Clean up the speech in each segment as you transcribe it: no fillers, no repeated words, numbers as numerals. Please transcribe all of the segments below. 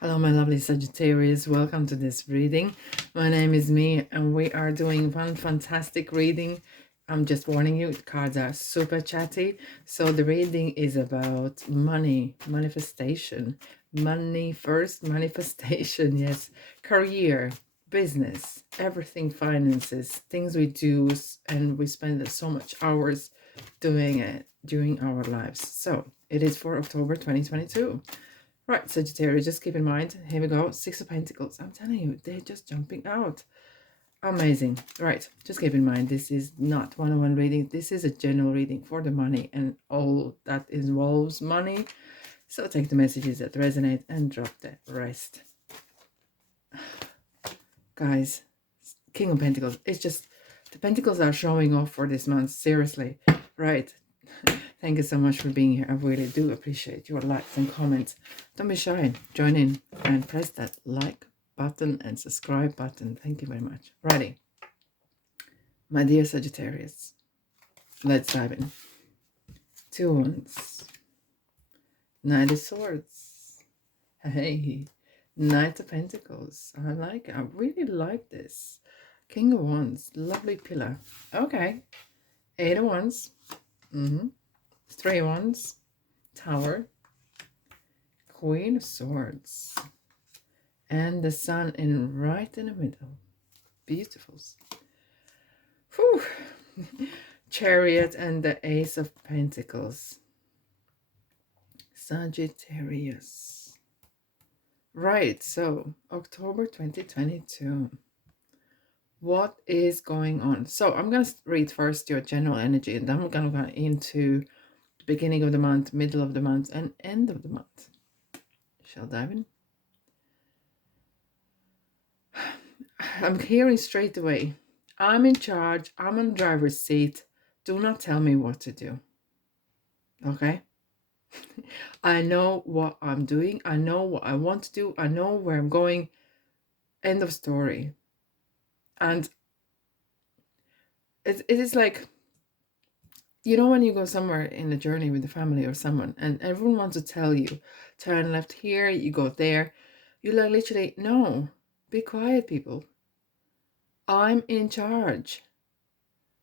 Hello, my lovely Sagittarius. Welcome to this reading. My name is Me, and we are doing one fantastic reading. I'm just warning you, the cards are super chatty. So the reading is about money, manifestation, money first, manifestation, yes, career, business, everything, finances, things we do, and we spend so much hours doing it during our lives. So it is for October 2022. Right, Sagittarius, just keep in mind, here we go, Six of Pentacles. I'm telling you, they're just jumping out. Amazing. Right, just keep in mind, this is not one-on-one reading. This is a general reading for the money and all that involves money. So take the messages that resonate and drop the rest. Guys, King of Pentacles, it's just, the Pentacles are showing off for this month, seriously. Right. Thank you so much for being here. I really do appreciate your likes and comments. Don't be shy. Join in and press that like button and subscribe button. Thank you very much. Righty. My dear Sagittarius, let's dive in. Two Wands. Knight of Swords. Hey. Knight of Pentacles. I like it. I really like this. King of Wands. Lovely pillar. Okay. Eight of Wands. Three Wands. Tower. Queen of Swords. And the Sun right in the middle. Beautiful. Whew. Chariot and the Ace of Pentacles. Sagittarius. Right, so October 2022. What is going on? So I'm going to read first your general energy, and then we're going to go into the beginning of the month, middle of the month, and end of the month. Shall I dive in? I'm hearing straight away, I'm in charge, I'm on the driver's seat, do not tell me what to do. Okay? I know what I'm doing, I know what I want to do, I know where I'm going, end of story. And it is like, you know, when you go somewhere in a journey with the family or someone, and everyone wants to tell you, turn left here, you go there, you're like, literally, no, be quiet, people. I'm in charge.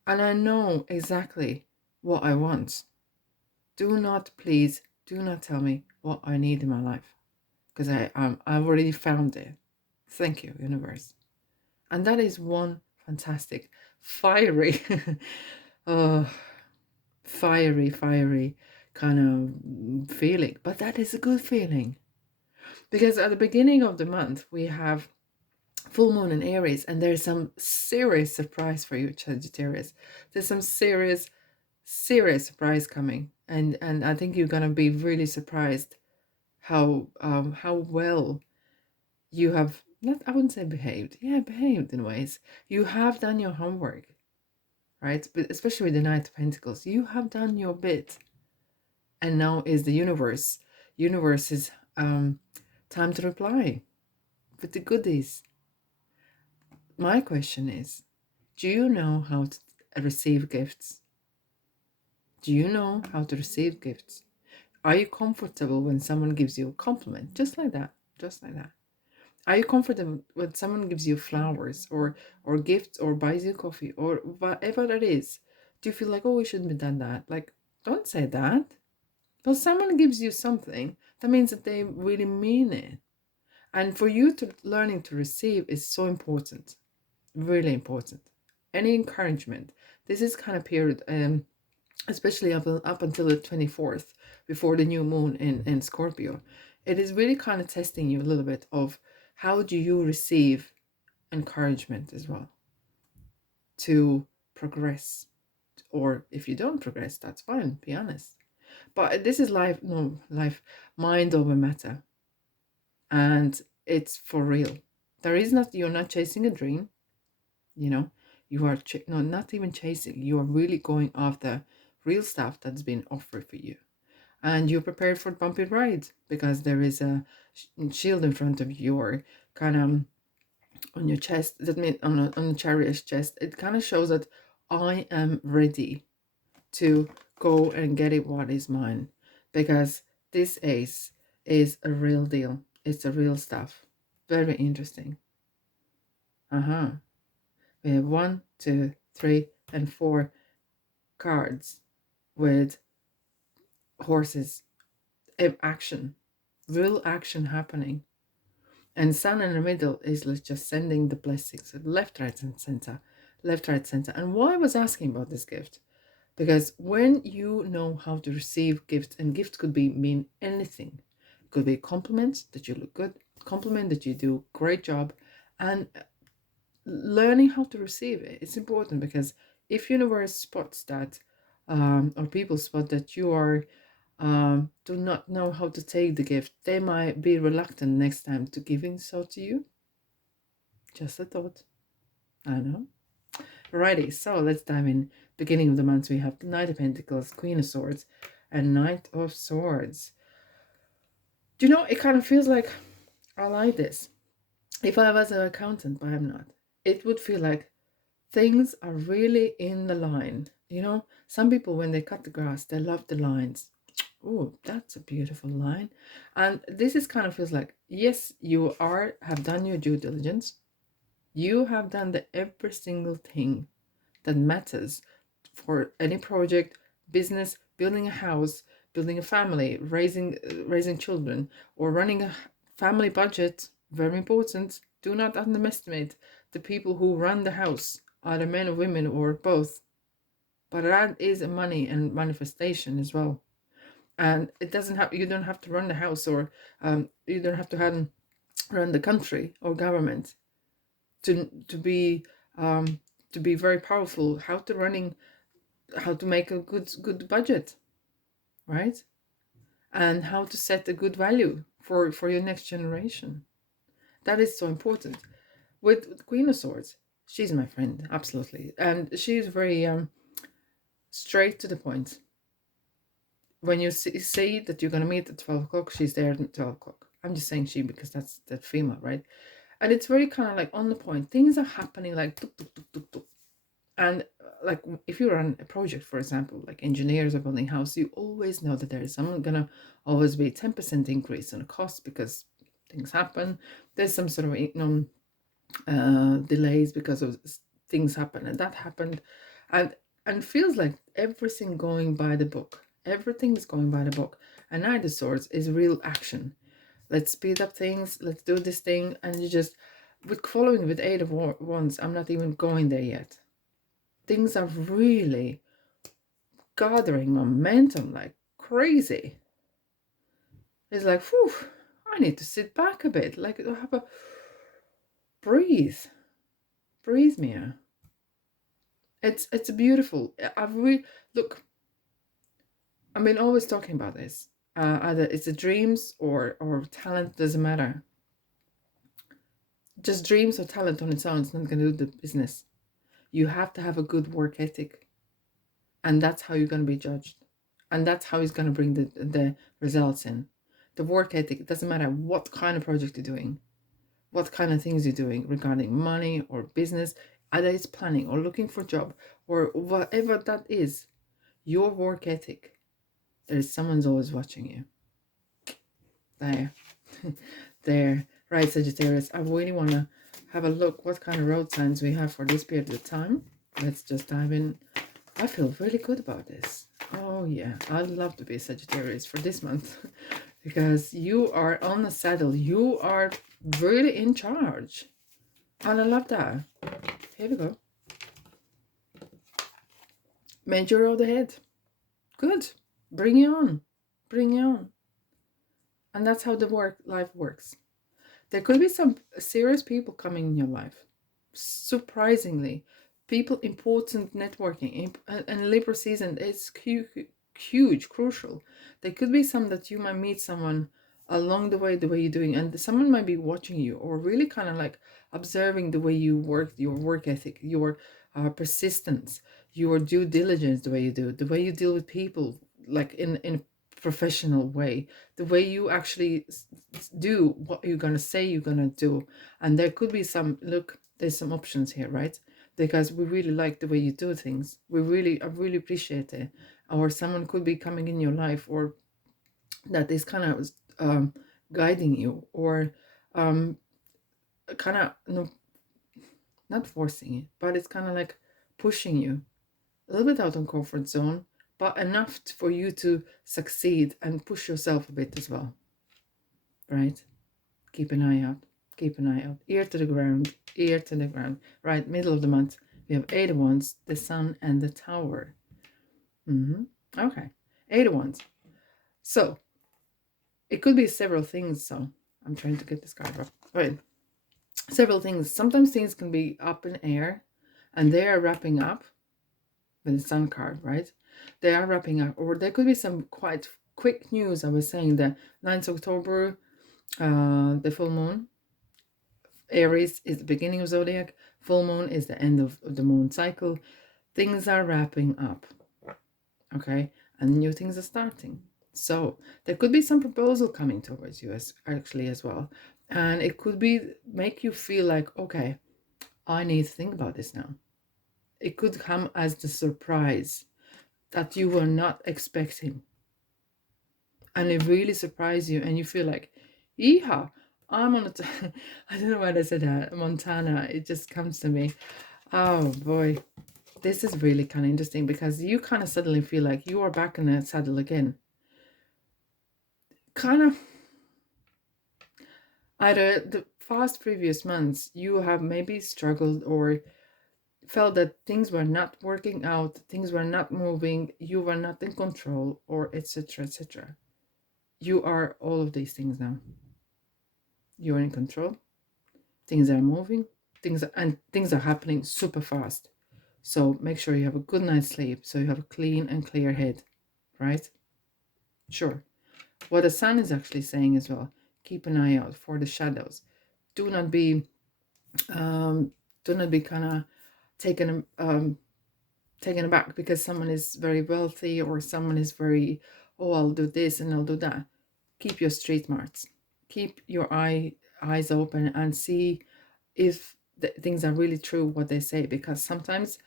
And I know exactly what I want. Do not, please, do not tell me what I need in my life. Because I've already found it. Thank you, universe. And that is one fantastic, fiery, fiery kind of feeling. But that is a good feeling. Because at the beginning of the month, we have full moon in Aries, and there's some serious surprise for you, Sagittarius. There's some serious surprise coming, and I think you're gonna be really surprised how well you have, not, I wouldn't say behaved, yeah, behaved in ways. You have done your homework, right? But especially with the Knight of Pentacles, you have done your bit, and now is the universe's time to reply with the goodies. My question is, do you know how to receive gifts? Do you know how to receive gifts? Are you comfortable when someone gives you a compliment? Just like that. Just like that. Are you comfortable when someone gives you flowers or gifts or buys you coffee or whatever that is? Do you feel like, oh, we shouldn't have done that? Like, don't say that. Well, someone gives you something, that means that they really mean it. And for you to learning to receive is so important. Really important. Any encouragement. This is kind of period, especially up until the 24th, before the new moon in Scorpio. It is really kind of testing you a little bit of how do you receive encouragement as well to progress. Or if you don't progress, that's fine, be honest. But this is life, no, life, mind over matter. And it's for real. There is not, you're not chasing a dream, you know, you are, no, not even chasing, you are really going after real stuff that's been offered for you. And you're prepared for bumpy ride because there is a shield in front of your kind of on your chest. That means on the chariot's chest, it kind of shows that I am ready to go and get it what is mine, because this ace is a real deal. It's the real stuff. Very interesting. We have 1, 2, 3, and 4 cards with horses. Action, real action happening. And sun in the middle is like just sending the blessings left, right, and center. Left, right, center. And why I was asking about this gift? Because when you know how to receive gifts, and gifts could mean anything. It could be compliments that you look good, compliment that you do great job, and learning how to receive it. It's important because if universe spots that, or people spot that you are do not know how to take the gift, they might be reluctant next time to giving so to you. Just a thought. I know. Alrighty, so let's dive in. Beginning of the month, we have the Knight of Pentacles, Queen of Swords, and Knight of Swords. Do you know, it kind of feels like I like this. If I was an accountant, but I'm not, it would feel like things are really in the line. You know, some people, when they cut the grass, they love the lines. Oh, that's a beautiful line. And this is kind of feels like, yes, you have done your due diligence. You have done every single thing that matters for any project, business, building a house, building a family, raising children, or running a family budget. Very important. Do not underestimate the people who run the house, either men or women or both. But that is a money and manifestation as well. And it doesn't have, you don't have to run the house, or you don't have to run the country or government to be very powerful. How to make a good budget, right? And how to set a good value for your next generation. That is so important. With Queen of Swords, she's my friend, absolutely, and she's very straight to the point. When you say that you're going to meet at 12 o'clock, she's there at 12 o'clock. I'm just saying she because that's that female, right? And it's very kind of like on the point. Things are happening like tuk, tuk, tuk, tuk, tuk. And like if you run a project, for example, like engineers are building house, you always know that there is someone gonna always be 10% increase in the cost because things happen. There's some sort of delays because of things happen, and that happened, and feels like everything going by the book. Everything is going by the book. And Knight of Swords is real action. Let's speed up things. Let's do this thing. And you just, with following with Eight of Wands, I'm not even going there yet. Things are really gathering momentum like crazy. It's like, whew, I need to sit back a bit. Like, have a breathe. Breathe, Mia. It's beautiful. Look, I've been always talking about this. Either it's a dreams or talent, doesn't matter. Just dreams or talent on its own is not going to do the business. You have to have a good work ethic, and that's how you're going to be judged, and that's how it's going to bring the results in. The work ethic, it doesn't matter what kind of project you're doing, what kind of things you're doing regarding money or business, either it's planning or looking for a job or whatever that is, your work ethic, there's someone's always watching you. There. There. Right, Sagittarius, I really want to have a look what kind of road signs we have for this period of time. Let's just dive in. I feel really good about this. Oh yeah, I'd love to be a Sagittarius for this month because you are on the saddle. You are really in charge. And I love that. Here we go. Major road ahead. Good. Bring it on. Bring it on. And that's how life works. There could be some serious people coming in your life. Surprisingly. People, important networking. And Libra season is huge, crucial. There could be some that you might meet someone along the way you're doing, and someone might be watching you or really kind of like observing the way you work, your work ethic, your persistence, your due diligence, the way you deal with people, like in a professional way, the way you actually do what you're going to say you're going to do. And there could be there's some options here, right? Because we really like the way you do things. I really appreciate it. Or someone could be coming in your life, or that is kind of guiding you, or kind of, no, not forcing it, but it's kind of like pushing you a little bit out of comfort zone, but enough for you to succeed and push yourself a bit as well, right? Keep an eye out. Keep an eye out. Ear to the ground. Ear to the ground. Right, middle of the month, we have 8 of Wands, the Sun, and the Tower. Okay, 8 of Wands. So, it could be several things. So, I'm trying to get this card up. Right. Several things. Sometimes things can be up in air, and they are wrapping up with the Sun card, right? They are wrapping up. Or there could be some quite quick news. I was saying the 9th October, the full moon. Aries is the beginning of Zodiac. Full moon is the end of the moon cycle. Things are wrapping up. Okay? And new things are starting. So there could be some proposal coming towards you as well. And it could be make you feel like, okay, I need to think about this now. It could come as the surprise that you were not expecting. And it really surprised you, and you feel like, yeehaw, I'm on I don't know why I said that, Montana. It just comes to me. Oh boy, this is really kind of interesting, because you kind of suddenly feel like you are back in the saddle again. Kind of, either the past previous months, you have maybe struggled or felt that things were not working out, things were not moving, you were not in control, or etc. etc. You are all of these things now. You're in control. Things are moving. Things are happening super fast. So make sure you have a good night's sleep, so you have a clean and clear head, right? Sure. What the Sun is actually saying as well, keep an eye out for the shadows. Do not be kind of taken aback because someone is very wealthy, or someone is very, oh, I'll do this and I'll do that. Keep your street smarts. Keep your eyes open and see if things are really true what they say, because sometimes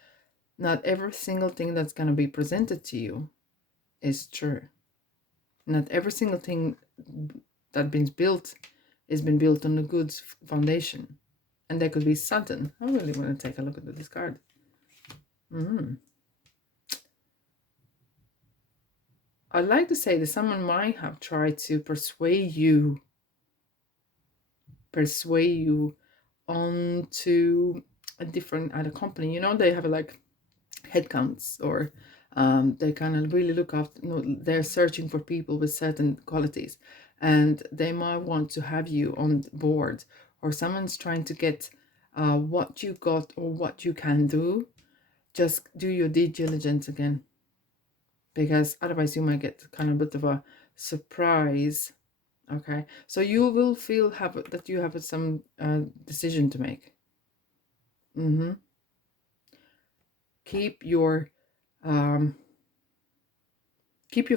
not every single thing that's going to be presented to you is true. Not every single thing that been built has been built on a good foundation, and that could be sudden. I really want to take a look at this card. I'd like to say that someone might have tried to persuade you onto a different other company. You know, they have like headcounts, or they kind of really look after, they're searching for people with certain qualities, and they might want to have you on board, or someone's trying to get what you got or what you can do. Just do your due diligence again, because otherwise you might get kind of a bit of a surprise. Okay, so you will feel that you have some decision to make. Keep your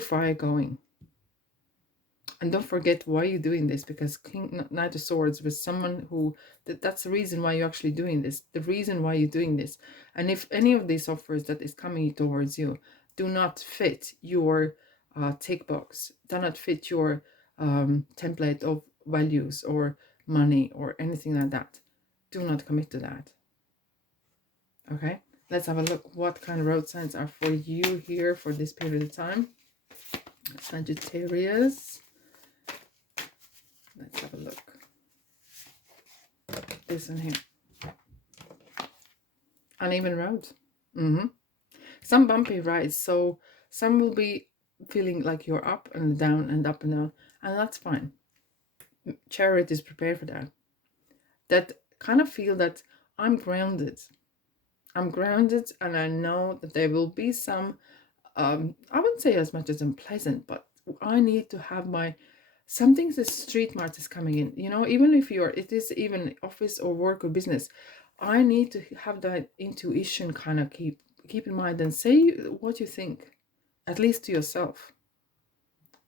fire going, and don't forget why you're doing this, because Knight of Swords was someone who that's the reason why you're actually doing this, the reason why you're doing this. And if any of these offers that is coming towards you do not fit your tick box, do not fit your template of values or money or anything like that, do not commit to that. Okay, let's have a look what kind of road signs are for you here for this period of time. Sagittarius. Let's have a look. This one here. Uneven road. Some bumpy rides. So some will be feeling like you're up and down and up and down, and that's fine. Chariot is prepared for that. That kind of feel that I'm grounded. And I know that there will be some, I wouldn't say as much as unpleasant, but I need to have something. The street mart is coming in, even if it is even office or work or business, I need to have that intuition kind of keep in mind, and say what you think, at least to yourself.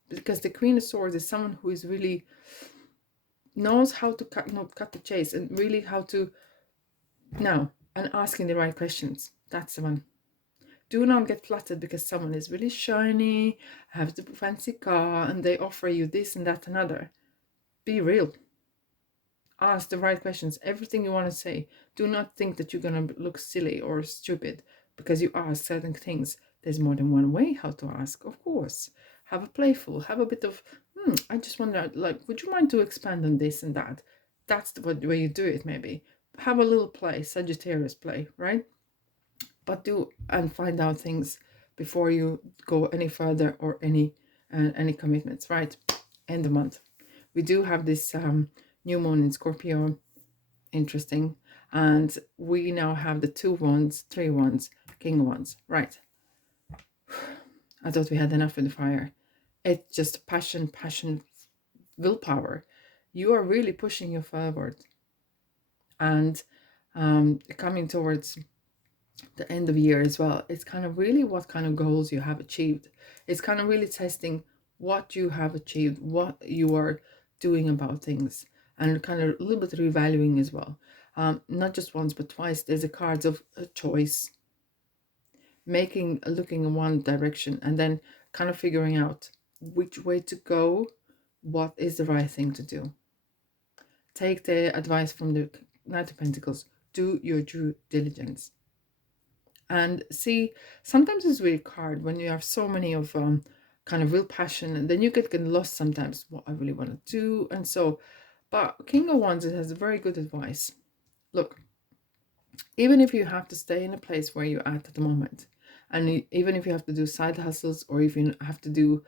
Because the Queen of Swords is someone who is really knows how to cut the chase, and really how to and asking the right questions. That's the one. Do not get flattered because someone is really shiny, have the fancy car, and they offer you this and that and other. Be real. Ask the right questions. Everything you want to say. Do not think that you're going to look silly or stupid because you ask certain things. There's more than one way how to ask, of course. Have a playful, have a bit of, I just wonder, like, would you mind to expand on this and that? That's the way you do it, maybe. Have a little play, Sagittarius play, right? But do and find out things before you go any further or any commitments, right? End the month. We do have this new moon in Scorpio, interesting, and we now have the 2 wands, 3 wands, king of wands, right? I thought we had enough in the fire. It's just passion, willpower. You are really pushing you forward, and coming towards the end of year as well. It's kind of really what kind of goals you have achieved. It's kind of really testing what you have achieved, what you are doing about things, and kind of a little bit revaluing as well. Not just once but twice. There's a cards of a choice, looking in one direction, and then kind of figuring out which way to go, what is the right thing to do. Take the advice from the Knight of Pentacles. Do your due diligence. And see, sometimes it's really hard when you have so many of kind of real passion, and then you get lost sometimes what I really want to do. And so, but King of Wands, it has very good advice. Look, even if you have to stay in a place where you're at the moment, and even if you have to do side hustles, or if you have to do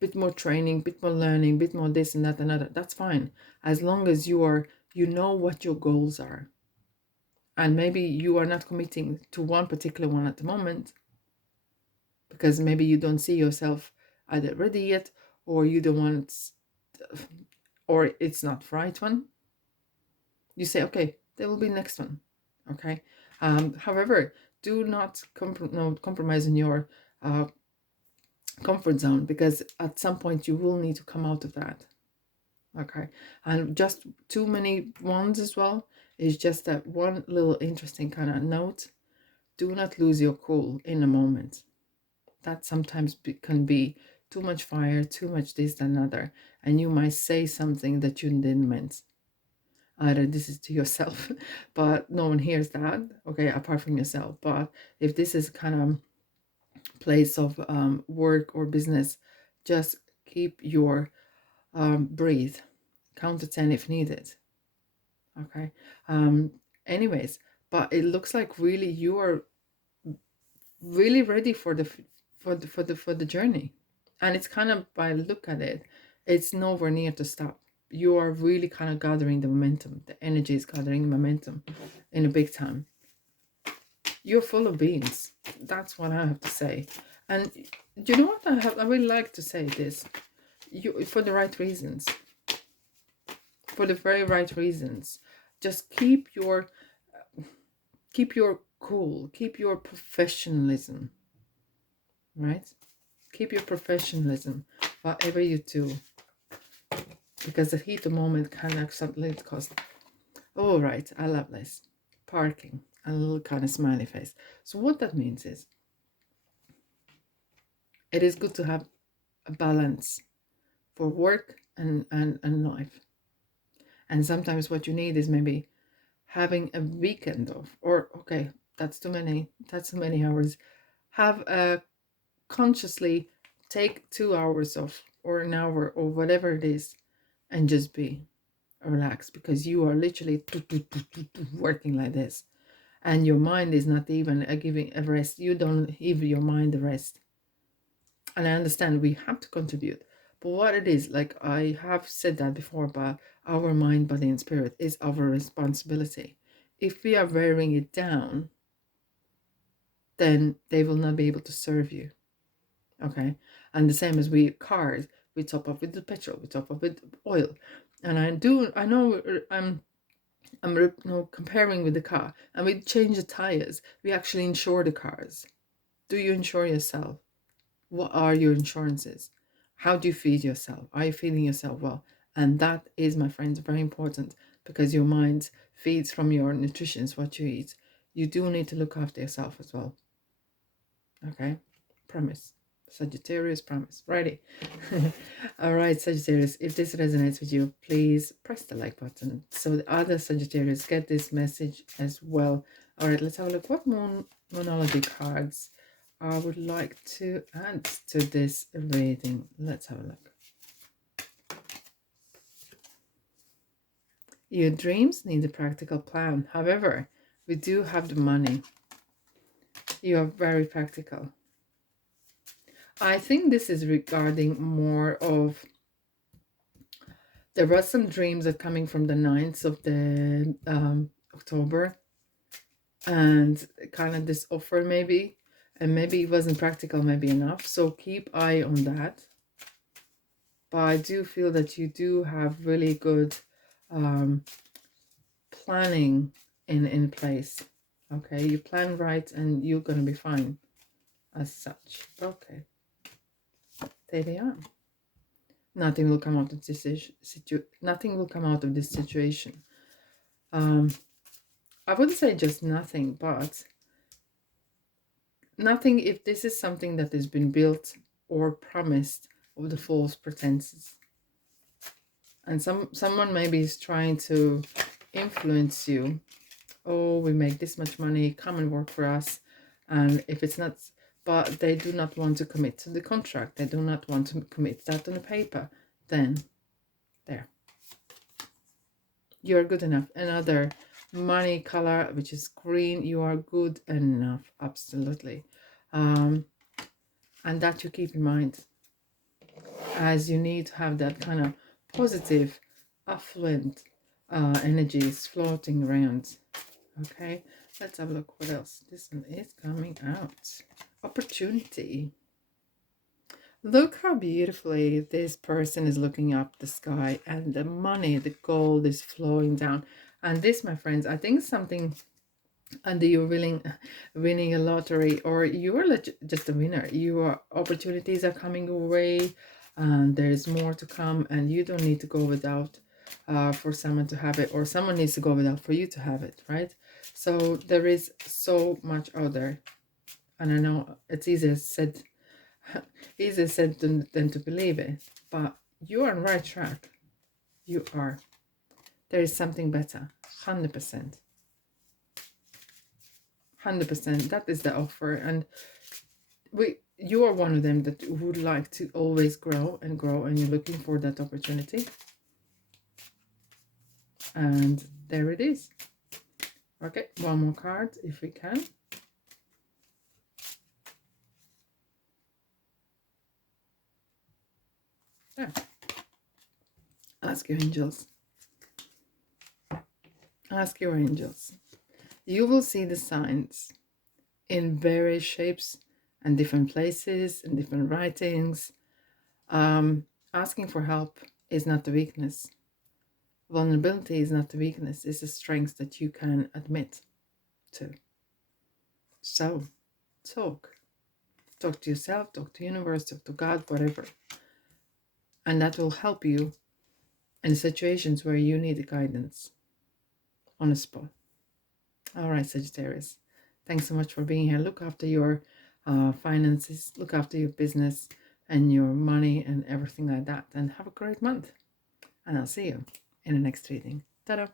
bit more training, bit more learning, bit more this and that and that, that's fine, as long as you know what your goals are. And maybe you are not committing to one particular one at the moment because maybe you don't see yourself either ready yet, or you don't want, or it's not the right one. You say, okay, there will be next one. Okay. However, do not compromise in your comfort zone, because at some point you will need to come out of that. Okay. And just too many ones as well is just that one little interesting kind of note. Do not lose your cool in a moment. That sometimes can be too much fire, too much this and another, and you might say something that you didn't meant. Either this is to yourself, but no one hears that, okay, apart from yourself. But if this is kind of place of work or business, just keep your breathe. Count to 10 if needed. Okay. Anyways, but it looks like really you are really ready for the journey, and it's kind of, by look at it, it's nowhere near to stop. You are really kind of gathering the momentum. The energy is gathering momentum in a big time. You're full of beans. That's what I have to say. And you know what I really like to say this, you, for the right reasons, for the very right reasons. Just keep your cool, keep your professionalism, right? Keep your professionalism, whatever you do, because the heat of the moment can accidentally cost. All right, I love this. Parking, a little kind of smiley face. So what that means is, it is good to have a balance for work and life. And sometimes what you need is maybe having a weekend off, or okay, that's too many hours. Have a consciously take 2 hours off, or an hour, or whatever it is, and just be relaxed, because you are literally working like this, and your mind is not even giving a rest. You don't give your mind a rest. And I understand we have to contribute, but what it is, like I have said that before, but our mind, body, and spirit is our responsibility. If we are wearing it down, then they will not be able to serve you. Okay. And the same as cars, we top up with the petrol, we top up with oil. And I know I'm comparing with the car, and we change the tires. We actually insure the cars. Do you insure yourself? What are your insurances? How do you feed yourself? Are you feeding yourself well? And that is, my friends, very important, because your mind feeds from your nutrition, what you eat. You do need to look after yourself as well. Okay? Promise. Sagittarius promise. Righty. All right, Sagittarius, if this resonates with you, please press the like button so the other Sagittarius get this message as well. All right, let's have a look. What monology cards I would like to add to this reading? Let's have a look. Your dreams need a practical plan. However, we do have the money. You are very practical. I think this is regarding more of, there was some dreams that coming from the 9th of the October, and kind of this offer maybe, and maybe it wasn't practical maybe enough, so keep eye on that. But I do feel that you do have really good planning in place. Okay, you plan right and you're gonna be fine as such. Okay, there they are. Nothing will come out of this nothing will come out of this situation. I wouldn't say just nothing, but nothing if this is something that has been built or promised of the false pretenses. And someone maybe is trying to influence you. Oh, we make this much money, come and work for us. And if it's not, but they do not want to commit to the contract, they do not want to commit that on the paper, then there. You're good enough. Another money color, which is green, you are good enough, absolutely. And that you keep in mind, as you need to have that kind of positive, affluent energies floating around. Okay, let's have a look what else. This one is coming out. Opportunity. Look how beautifully this person is looking up the sky, and the money, the gold is flowing down. And this, my friends, I think something, and you're winning a lottery, or you're just a winner. Your opportunities are coming your way, and there's more to come, and you don't need to go without for someone to have it, or someone needs to go without for you to have it, right? So there is so much out there, and I know it's easier said than to believe it, but you're on the right track. You are. There is something better, 100%. 100%. That is the offer, and you are one of them that would like to always grow, and you're looking for that opportunity. And there it is. Okay, one more card if we can. Yeah. Ask your angels. Ask your angels. You will see the signs in various shapes and different places and different writings. Asking for help is not the weakness. Vulnerability is not the weakness. It's a strength that you can admit to. So, talk to yourself, talk to the universe, talk to God, whatever. And that will help you in situations where you need guidance on the spot. All right, Sagittarius. Thanks so much for being here. Look after your finances, look after your business and your money and everything like that. And have a great month. And I'll see you in the next reading. Ta-da!